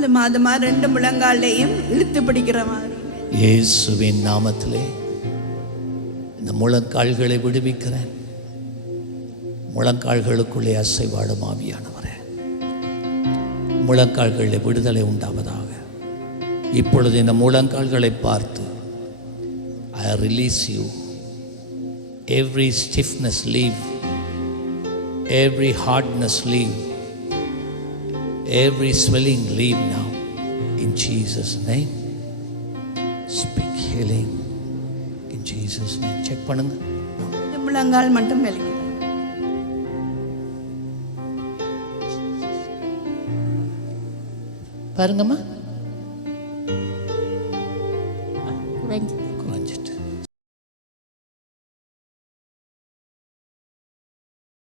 4 மாதமா 2 முழங்காலையும் இழுத்து பிடிக்கிற மாதிரி. இயேசுவின் நாமத்திலே இந்த முழங்கால்களை விடுவிக்கிறேன். முழங்கால்களுக்குள்ளே அசைவாடும் ஆவியானவரே, முழங்கால்களில் விடுதலை உண்டாவதாக. இப்பொழுது இந்த முழங்கால்களை பார்த்து I release you. Every stiffness leave, every hardness leave, every swelling leave now in Jesus' name. Speak healing in Jesus' name. Check பண்ணுங்க. இந்த முழங்கால் மட்டும் வலிக்குது. பாருங்கம்மா.